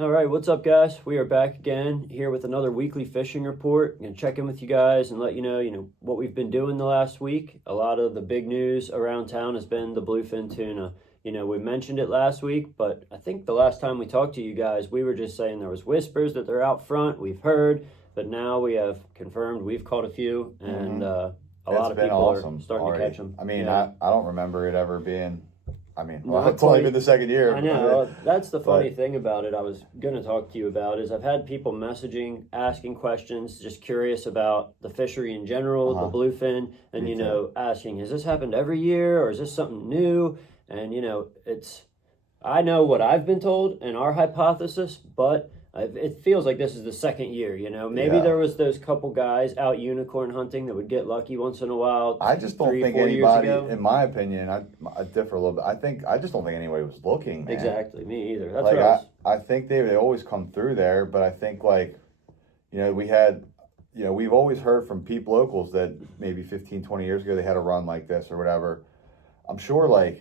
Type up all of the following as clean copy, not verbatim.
All right, what's up, guys? We are back again here with another weekly fishing report. I'm gonna check in with you guys and let you know what we've been doing the last week. A lot of the big news around town has been the bluefin tuna. We mentioned it last week, but I think the last time we talked to you guys, we were just saying there was whispers that they're out front. We've heard, but now we have confirmed we've caught a few, and a lot of people are starting already. to catch them. I mean, yeah. I don't remember it ever being. Not It's only quite. been the second year. I know. That's the funny thing about it. I was going to talk to you about is I've had people messaging, asking questions, just curious about the fishery in general, the bluefin, and asking, has this happened every year or is this something new? And I know what I've been told and our hypothesis, but it feels like this is the second year. Maybe there was those couple guys out unicorn hunting that would get lucky once in a while. I just don't think anybody, in my opinion, I differ a little bit. I just don't think anybody was looking, man. Exactly, me either. That's like right. I think they always come through there, but I think we've always heard from people locals that maybe 15, 20 years ago they had a run like this or whatever. I'm sure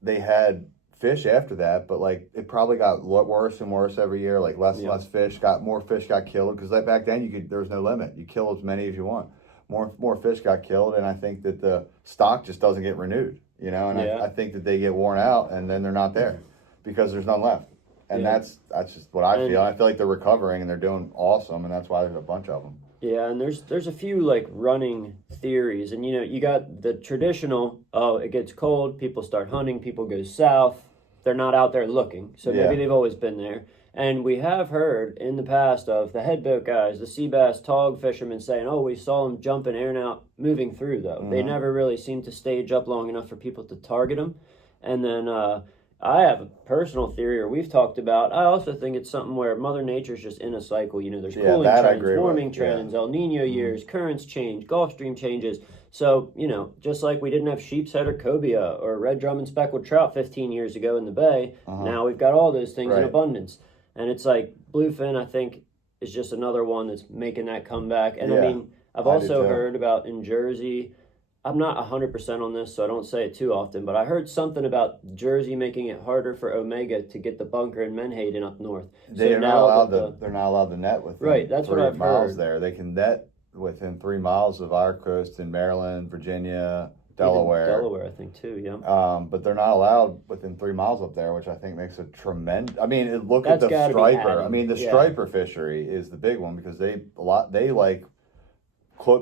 they had fish after that, but it probably got worse and worse every year. Less and less fish, more fish got killed because back then there was no limit. You kill as many as you want. More fish got killed, and I think that the stock just doesn't get renewed. I think that they get worn out, and then they're not there because there's none left. And that's just what I feel. I feel like they're recovering and they're doing awesome, and that's why there's a bunch of them. Yeah, and there's a few running theories, and you got the traditional. Oh, it gets cold, people start hunting, people go south. They're not out there looking, so maybe they've always been there. And we have heard in the past of the headboat guys, the sea bass, tog fishermen saying, "Oh, we saw them jumping in and out, moving through though. They never really seemed to stage up long enough for people to target them." And then I have a personal theory, or we've talked about. I also think it's something where Mother Nature's just in a cycle. There's cooling trends, warming trends, El Nino years, currents change, Gulf Stream changes. So, just like we didn't have sheep's head or cobia or red drum and speckled trout 15 years ago in the bay, now we've got all those things in abundance. And it's like bluefin, I think, is just another one that's making that comeback. And I've also heard about in Jersey. I'm not 100% on this, so I don't say it too often, but I heard something about Jersey making it harder for Omega to get the bunker in Menhaden up north. They're not allowed to net within that's what I've miles heard. there. They can net within 3 miles of our coast in Maryland, Virginia, Delaware. Even Delaware, I think, too, yeah. But they're not allowed within 3 miles up there, which I think makes a tremendous. Look at the striper. The striper fishery is the big one because they like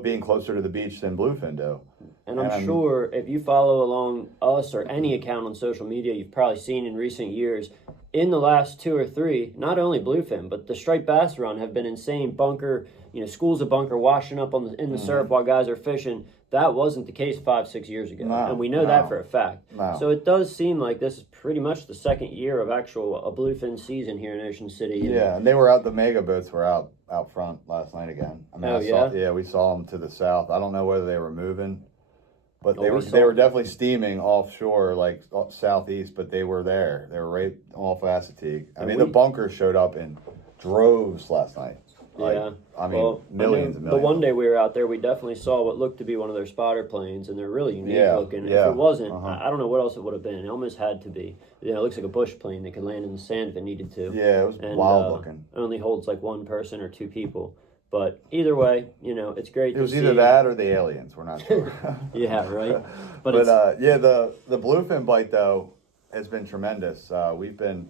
being closer to the beach than bluefin do. And I'm sure if you follow along us or any account on social media, you've probably seen in recent years, in the last 2 or 3, not only bluefin, but the striped bass run have been insane. Bunker, schools of bunker washing up in the surf while guys are fishing. That wasn't the case 5-6 years ago, and we know that for a fact. So it does seem like this is pretty much the second year of a bluefin season here in Ocean City. Yeah, and they were out. The mega boats were out front last night again. We saw them to the south. I don't know whether they were moving, but they were definitely steaming offshore, southeast. But they were there. They were right off Assateague. The bunkers showed up in droves last night. Millions and millions. The one day we were out there, we definitely saw what looked to be one of their spotter planes, and they're really unique looking. If it wasn't, I don't know what else it would have been. It almost had to be. It looks like a bush plane that could land in the sand if it needed to. Yeah, it was wild looking. It only holds one person or 2 people. But either way, it's great to see. It was either that or the aliens. We're not sure. Yeah, right. But the bluefin bite, though, has been tremendous. We've been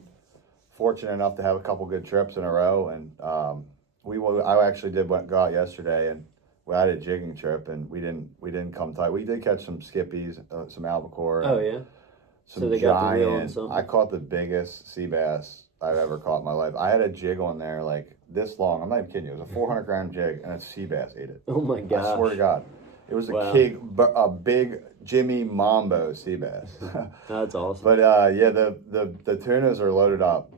fortunate enough to have a couple good trips in a row, and I actually go out yesterday, and we had a jigging trip, and we didn't come tight. We did catch some skippies, some albacore. Oh yeah. Some giant. I caught the biggest sea bass I've ever caught in my life. I had a jig on there this long. I'm not even kidding you. It was a 400-gram jig, and a sea bass ate it. Oh my gosh. I swear to God. It was a big Jimmy Mambo sea bass. That's awesome. But the tunas are loaded up.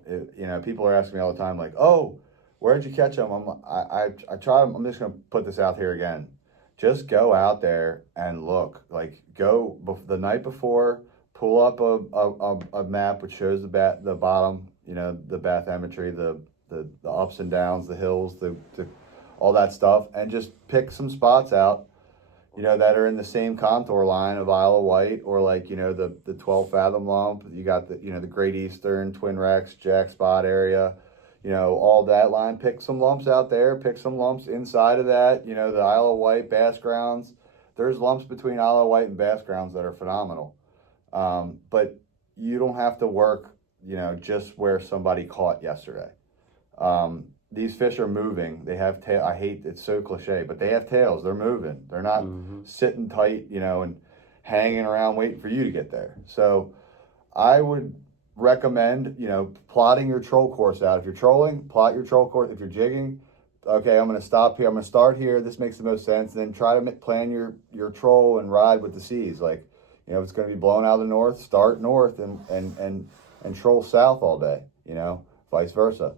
People are asking me all the time, "Oh, where'd you catch them?" I tried them. I'm just gonna put this out here again. Just go out there and look. Go the night before. Pull up a map which shows the bottom. The bathymetry, the ups and downs, the hills, the all that stuff, and just pick some spots out. That are in the same contour line of Isle of Wight or the 12 fathom lump. You got the Great Eastern, Twin Rex, Jack Spot area. all that line. Pick some lumps out there, pick some lumps inside of that, the Isle of Wight, Bass Grounds. There's lumps between Isle of Wight and Bass Grounds that are phenomenal. But you don't have to work, just where somebody caught yesterday. These fish are moving. They have tail. I hate, it's so cliche, but they have tails. They're moving. They're not sitting tight, and hanging around waiting for you to get there. So I would recommend, plotting your troll course out. If you're trolling, plot your troll course. If you're jigging, okay, I'm going to stop here. I'm going to start here. This makes the most sense. Then try to plan your troll and ride with the seas. Like, if it's going to be blowing out of the north, start north and troll south all day, vice versa.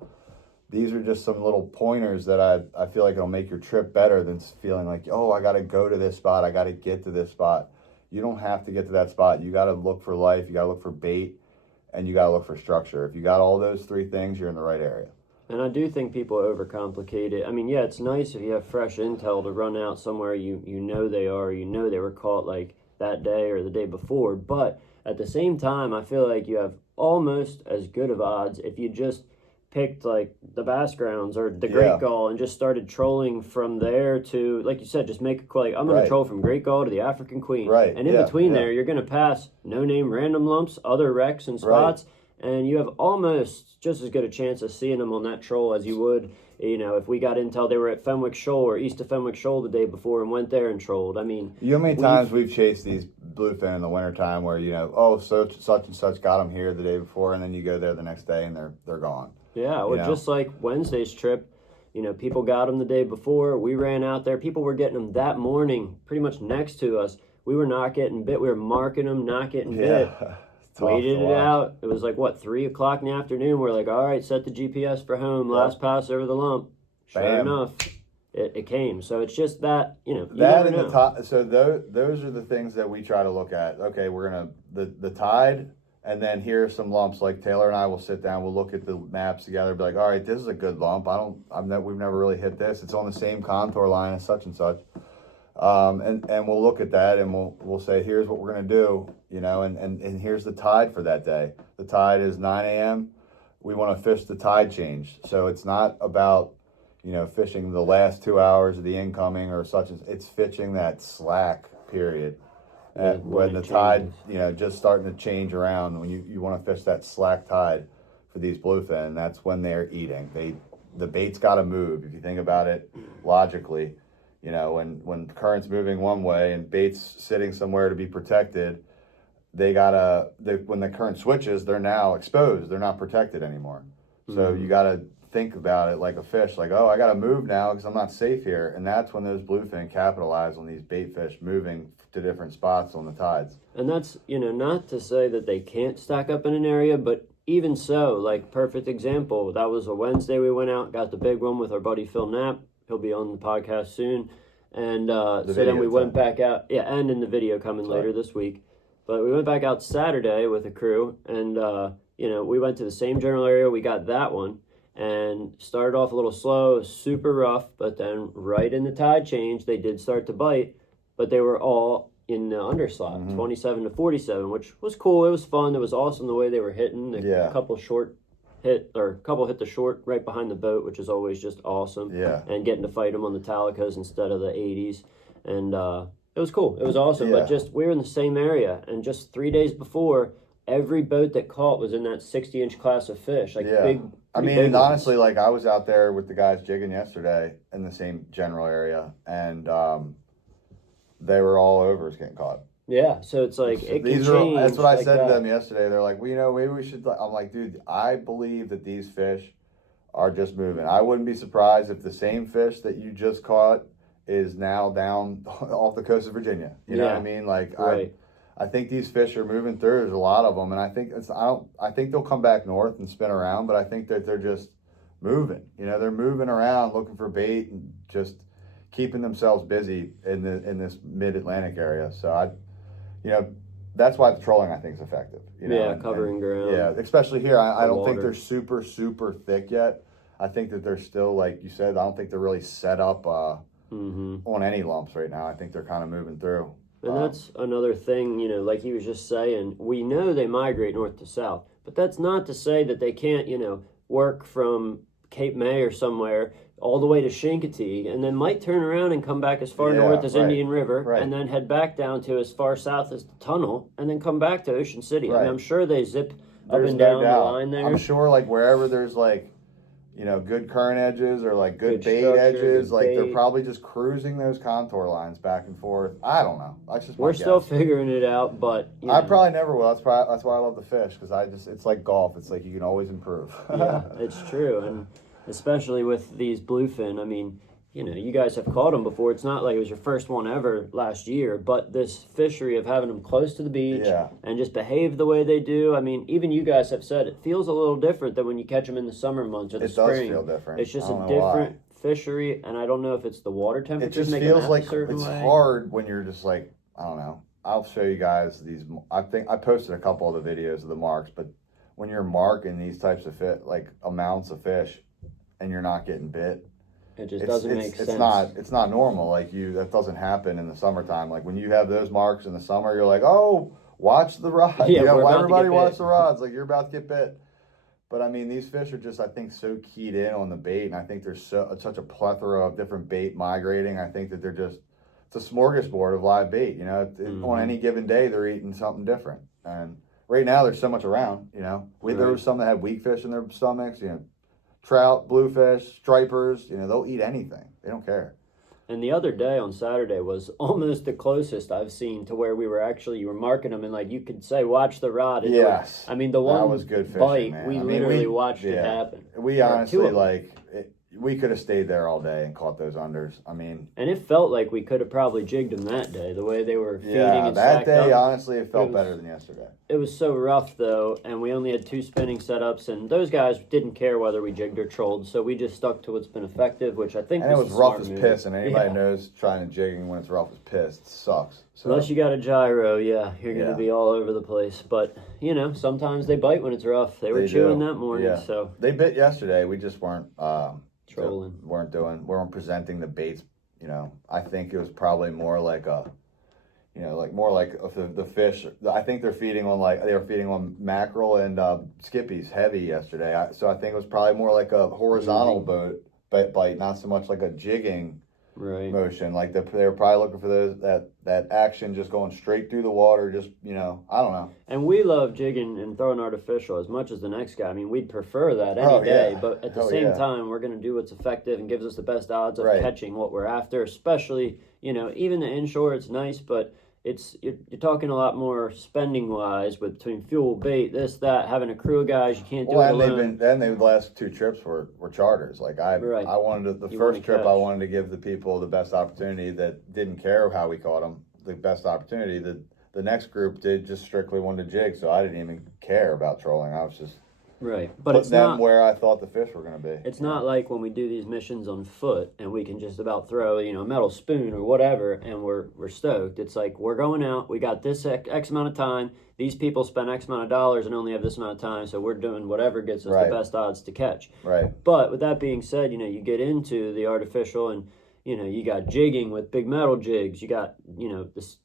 These are just some little pointers that I feel like it'll make your trip better than feeling like, oh, I got to go to this spot. I got to get to this spot. You don't have to get to that spot. You got to look for life. You got to look for bait, and you got to look for structure. If you got all those three things, you're in the right area. And I do think people overcomplicate it. I mean, yeah, it's nice if you have fresh intel to run out somewhere you know they are, they were caught like that day or the day before. But at the same time, I feel like you have almost as good of odds if you just picked like the Bass Grounds or the Great Gull and just started trolling from there to, like you said, just make a call. Like, I'm going to troll from Great Gull to the African Queen. Right. And in between there, you're going to pass no-name random lumps, other wrecks and spots. Right. And you have almost just as good a chance of seeing them on that troll as you would, if we got intel they were at Fenwick Shoal or east of Fenwick Shoal the day before and went there and trolled. I mean, how many times we've chased these bluefin in the wintertime where, such and such got them here the day before, and then you go there the next day and they're gone. Yeah, or just like Wednesday's trip, people got them the day before. We ran out there. People were getting them that morning, pretty much next to us. We were not getting bit. We were marking them, not getting bit. Waited it out. It was like, 3 o'clock in the afternoon. We're like, all right, set the GPS for home. Last pass over the lump. Sure enough, it came. So it's just that, you that and the so those are the things that we try to look at. Okay, we're going to, the tide, and then here are some lumps. Like Taylor and I will sit down, we'll look at the maps together, be like, all right, this is a good lump. We've never really hit this. It's on the same contour line as such and such. And we'll look at that and we'll say, here's what we're going to do, and here's the tide for that day. The tide is 9 a.m. We want to fish the tide change. So it's not about, fishing the last 2 hours of the incoming or such as, it's fishing that slack period. When the tide, just starting to change around, when you want to fish that slack tide for these bluefin, that's when they're eating. The bait's got to move. If you think about it logically, when the current's moving one way and bait's sitting somewhere to be protected, when the current switches, they're now exposed. They're not protected anymore. So you got to think about it like a fish, like, oh, I got to move now because I'm not safe here. And that's when those bluefin capitalize on these bait fish moving to different spots on the tides. And that's, not to say that they can't stack up in an area, but even so, like, perfect example, that was a Wednesday we went out, got the big one with our buddy Phil Knapp. He'll be on the podcast soon. And so then we went back out, and in the video coming later this week. But we went back out Saturday with a crew, and, we went to the same general area. We got that one and started off a little slow, super rough, but then right in the tide change, they did start to bite, but they were all in the underslot, 27 to 47, which was cool. It was fun. It was awesome the way they were hitting. A couple hit the short right behind the boat, which is always just awesome. Yeah. And getting to fight them on the Talicas instead of the 80s. And it was cool. It was awesome. Yeah. But just we were in the same area. And just 3 days before, every boat that caught was in that 60-inch class of fish. Big. I mean, and honestly, like, I was out there with the guys jigging yesterday in the same general area, and they were all over us getting caught. Yeah, so it's like, it can change. That's what I said to them yesterday. They're like, well, maybe we should. I'm like, dude, I believe that these fish are just moving. I wouldn't be surprised if the same fish that you just caught is now down off the coast of Virginia. You know what I mean? Like, right. I think these fish are moving through. There's a lot of them, and I think I think they'll come back north and spin around, but I think that they're just moving. They're moving around looking for bait and just keeping themselves busy in this mid-Atlantic area. So that's why the trolling, I think, is effective. Covering ground. Yeah, especially here. I don't think they're super, super thick yet. I think that they're still, like you said, I don't think they're really set up on any lumps right now. I think they're kind of moving through. And that's another thing, like he was just saying, we know they migrate north to south, but that's not to say that they can't, work from Cape May or somewhere all the way to Chincoteague, and then might turn around and come back as far north as Indian River, and then head back down to as far south as the tunnel, and then come back to Ocean City. I mean, I'm sure they zip up and down the line there. I'm sure, like, wherever there's, like, good current edges or, like, good bait edges, like, they're probably just cruising those contour lines back and forth. I don't know. That's just my guess. We're still figuring it out, but I probably never will. That's why I love the fish, because it's like golf. It's like you can always improve. Yeah, it's true, and especially with these bluefin. I mean, you guys have caught them before. It's not like it was your first one ever last year, but this fishery of having them close to the beach and just behave the way they do. I mean, even you guys have said it feels a little different than when you catch them in the summer months or the spring. It does feel different. It's just a different fishery, and I don't know if it's the water temperature. It just feels like it's hard when you're just like, I don't know. I'll show you guys these. I think I posted a couple of the videos of the marks, but when you're marking these types of amounts of fish, and you're not getting bit, it just doesn't make sense. It's not normal. Like that doesn't happen in the summertime. Like when you have those marks in the summer, you're like, oh, watch the rod. Yeah, everybody watch the rods. Like you're about to get bit. But I mean, these fish are just, I think, so keyed in on the bait, and I think there's such a plethora of different bait migrating. I think that it's a smorgasbord of live bait. On any given day, they're eating something different. And right now, there's so much around. There was some that had weak fish in their stomachs. Trout, bluefish, stripers, they'll eat anything. They don't care. And the other day on Saturday was almost the closest I've seen to where you were marking them, and like you could say, watch the rod. And yes. I mean, the one that was good fishing, bite, man. we literally watched it happen. We honestly, we could have stayed there all day and caught those unders. I mean, and it felt like we could have probably jigged them that day, the way they were feeding and that day, up. honestly, it felt better than yesterday. It was so rough, though, and we only had 2 spinning setups, and those guys didn't care whether we jigged or trolled, so we just stuck to what's been effective, which I think was it was rough as piss, and anybody knows trying to jigging when it's rough as piss, it sucks. So. Unless you got a gyro, you're going to be all over the place. But, sometimes they bite when it's rough. They were chewing that morning, so. They bit yesterday. We just weren't... trolling. Weren't presenting the baits. I think it was probably more like the fish. I think they were feeding on mackerel and skippies heavy yesterday. So I think it was probably more like a horizontal bite, not so much like a jigging motion. Like they were probably looking for that action, just going straight through the water. Just I don't know. And we love jigging and throwing artificial as much as the next guy. I mean, we'd prefer that any day, but at the same time, we're going to do what's effective and gives us the best odds of catching what we're after. Especially, even the inshore, it's nice, but you're talking a lot more spending wise between fuel, bait, this, that, having a crew of guys. You can't do it alone. The last 2 trips were charters. Like I wanted the first trip, I wanted to give the people the best opportunity that didn't care how we caught them. The best opportunity. The next group did just strictly wanted to jig, so I didn't even care about trolling. I was just but it's not where I thought the fish were going to be. It's not like when we do these missions on foot and we can just about throw a metal spoon or whatever and we're stoked. It's like we're going out, we got this X amount of time, these people spend X amount of dollars and only have this amount of time, so we're doing whatever gets us the best odds to catch. But with that being said, you get into the artificial and you got jigging with big metal jigs, you got this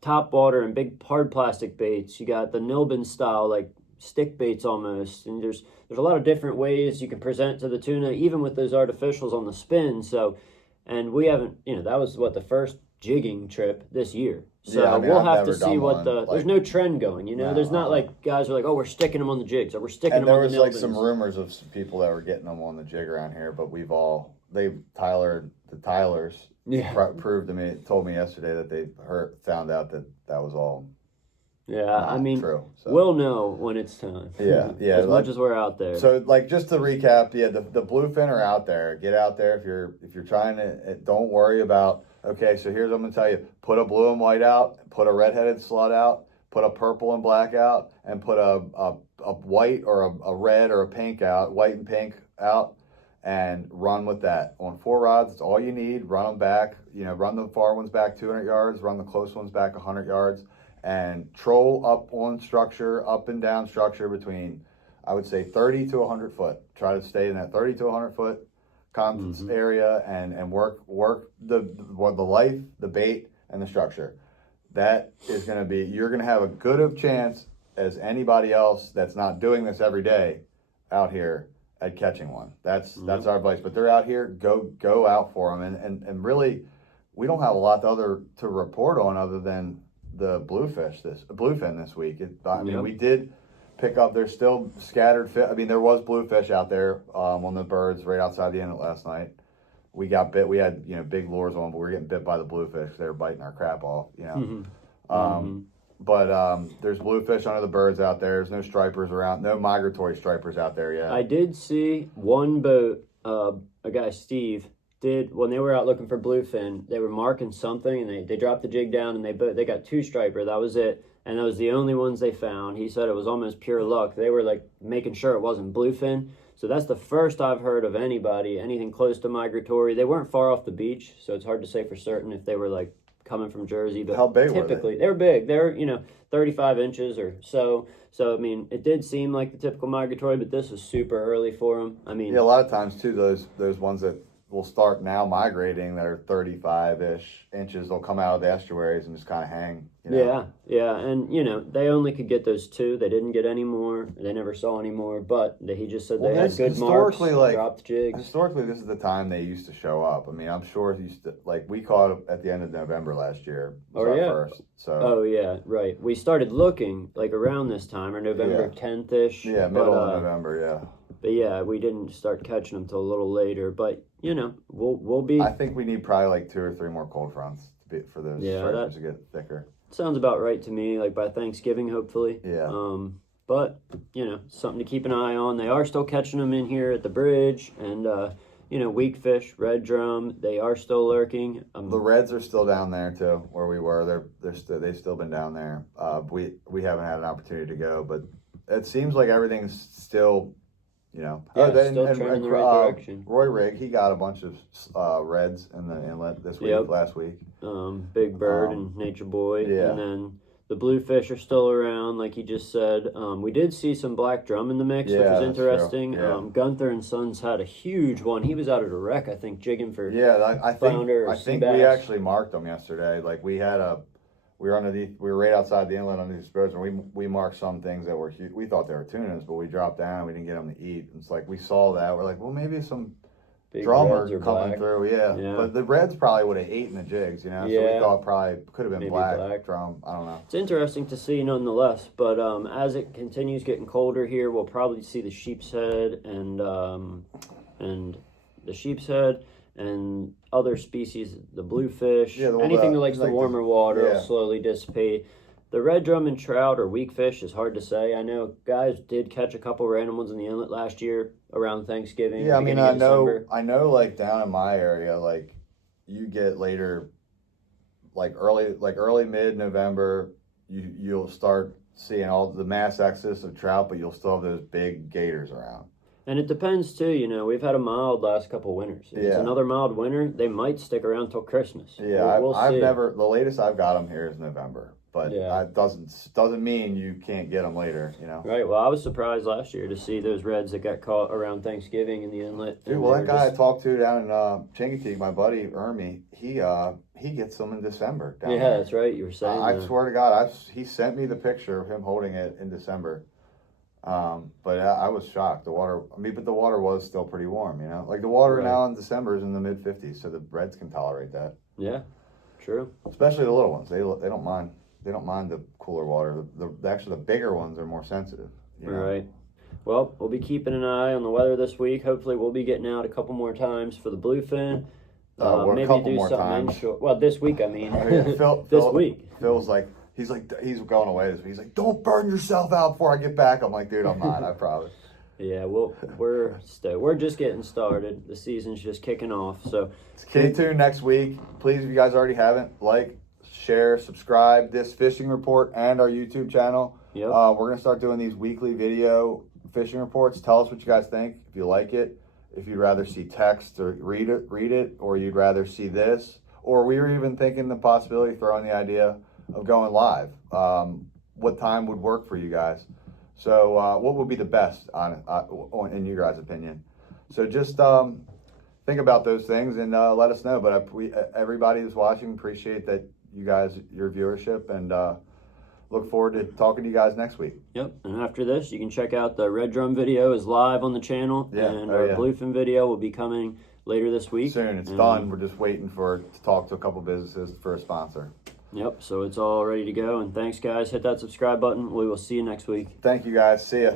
top water and big hard plastic baits, you got the Nilbin style like stick baits almost, and there's a lot of different ways you can present to the tuna, even with those artificials on the spin. So, and we haven't, that was the first jigging trip this year. So we'll have to see what there's no trend going, there's not like guys are like, oh, we're sticking them on the jigs, or we're sticking them on the Nilbins. There was like some rumors of some people that were getting them on the jig around here, but the Tylers proved to me, told me yesterday that they found out that was all. Yeah, I mean, true, so. We'll know when it's time. Yeah. As much as we're out there. So, just to recap, the bluefin are out there. Get out there if you're trying to. Don't worry about. Okay, so here's what I'm gonna tell you: put a blue and white out, put a redheaded slut out, put a purple and black out, and put a white or a red or a pink out, white and pink out, and run with that on 4 rods. That's all you need. Run them back. Run the far ones back 200 yards. Run the close ones back 100 yards. And troll up and down structure between, I would say, 30 to 100 foot. Try to stay in that 30 to 100 foot area and work the life, the bait, and the structure. That is going to be, you're going to have a good of chance as anybody else that's not doing this every day out here at catching one. That's our advice. But they're out here. Go out for them, and really, we don't have a lot to report on other than the bluefin this week. I mean, we did pick up. There's still scattered fish. I mean, there was bluefish out there on the birds right outside the inlet last night. We got bit. We had big lures on, but we were getting bit by the bluefish. They were biting our crap off. But there's bluefish under the birds out there. There's no stripers around. No migratory stripers out there yet. I did see one boat. A guy, Steve, did when they were out looking for bluefin. They were marking something, and they dropped the jig down, and they got 2 striper. That was it, and that was the only ones they found. He said it was almost pure luck. They were like making sure it wasn't bluefin. So that's the first I've heard of anything close to migratory. They weren't far off the beach, so it's hard to say for certain if they were like coming from Jersey. But how big typically were they were big. They're 35 inches or so. So I mean, it did seem like the typical migratory, but this was super early for them. I mean, yeah, a lot of times too, those ones that will start now migrating that are 35-ish inches, they'll come out of the estuaries and just kind of hang. Yeah, and they only could get those 2. They didn't get any more. They never saw any more. But he just said they had good marks. Dropped jigs. Historically, this is the time they used to show up. I mean, I'm sure we caught it at the end of November last year. First. So. Oh yeah, right. We started looking like around this time or November 10th-ish. Yeah, middle of November. Yeah. But yeah, we didn't start catching them till a little later. But we'll be. I think we need probably like 2 or 3 more cold fronts for those stripers to get thicker. Sounds about right to me. Like by Thanksgiving, hopefully. Yeah. But something to keep an eye on. They are still catching them in here at the bridge, and weak fish, red drum. They are still lurking. The reds are still down there too, where we were. They've still been down there. We haven't had an opportunity to go, but it seems like everything's still. Still trending in the right direction. Roy Rigg, he got a bunch of reds in the inlet this week, last week. Big Bird and Nature Boy. Yeah. And then the bluefish are still around, like he just said. We did see some black drum in the mix, which was interesting. Gunther and Sons had a huge one. He was out at a wreck, I think, jigging for flounder or I think we actually marked them yesterday. Like we were right outside the inlet under these birds, and we marked some things that were huge. We thought they were tunas, but we dropped down. We didn't get them to eat. It's like we saw that. We're like, well, maybe some big drummer coming black. Through. Yeah. But the reds probably would have eaten the jigs, So we thought probably could have been black drum. I don't know. It's interesting to see nonetheless. But as it continues getting colder here, we'll probably see the sheep's head and other species, the bluefish, anything that likes the warmer water will slowly dissipate. The red drum and trout or weak fish is hard to say. I know guys did catch a couple random ones in the inlet last year around Thanksgiving. Yeah, I mean, I know like down in my area, like you get later, like early mid-November, you'll start seeing all the mass exodus of trout, but you'll still have those big gators around. And it depends too, we've had a mild last couple winters. If it's another mild winter, they might stick around till Christmas. Yeah, I've never, the latest I've got them here is November, but it doesn't mean you can't get them later, Right, well, I was surprised last year to see those reds that got caught around Thanksgiving in the inlet. Dude, well, that guy I talked to down in Chincoteague, my buddy Ermi, he gets them in December down there. That's right, you were saying I swear to God, he sent me the picture of him holding it in December. But I was shocked. The water was still pretty warm, Like the water now in December is in the mid 50s, so the reds can tolerate that. Yeah, true. Especially the little ones. They don't mind. They don't mind the cooler water. The bigger ones are more sensitive. Right. Well, we'll be keeping an eye on the weather this week. Hopefully, we'll be getting out a couple more times for the bluefin. Maybe do something inshore. Well, this week, I mean. This week. Phil's like. He's going away this week. He's like, don't burn yourself out before I get back. I'm like, dude, I'm not. I promise. Yeah, we're just getting started. The season's just kicking off. So stay tuned next week. Please, if you guys already haven't, like, share, subscribe this fishing report and our YouTube channel. Yep. We're gonna start doing these weekly video fishing reports. Tell us what you guys think. If you like it, if you'd rather see text or read it, or you'd rather see this, or we were even thinking the possibility, throwing the idea of going live. What time would work for you guys? So what would be the best in your guys' opinion? So just think about those things and let us know. But everybody who's watching, appreciate that you guys, your viewership, and look forward to talking to you guys next week. Yep. And after this, you can check out the Red Drum video is live on the channel. Yeah. And our Bluefin video will be coming later this week. Soon. It's done. We're just waiting to talk to a couple businesses for a sponsor. Yep. So it's all ready to go. And thanks, guys. Hit that subscribe button. We will see you next week. Thank you, guys. See ya.